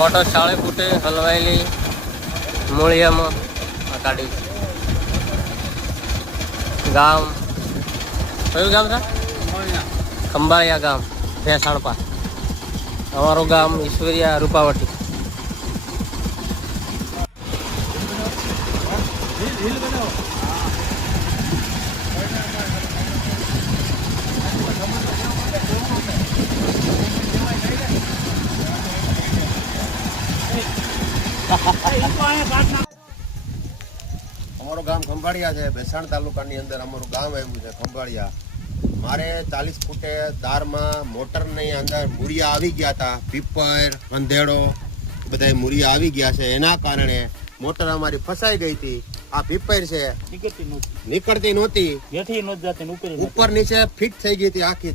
motor 40 ફૂટે હલવાયેલી મૂળિયામાં કાઢી ગામ કયું ગામ છે ખંભાળિયા ગામ ભેસાણપા અમારું ગામ ઈશ્વરિયા રૂપાવટી અમારું ગામ ખંભાળિયા છે ભેસાણ તાલુકાની અંદર અમારું ગામ આવ્યું છે ખંભાળિયા મારે 40 ફૂટે દારમાં મોટરની અંદર મૂરિયા આવી ગયા હતા પીપર અંધેડો બધા મૂરિયા આવી ગયા છે એના કારણે મોટર અમારી ફસાઈ ગઈ હતી આ પીપર છે નીકળતી નહોતી ઉપર નીચે ફિટ થઈ ગઈ હતી આખી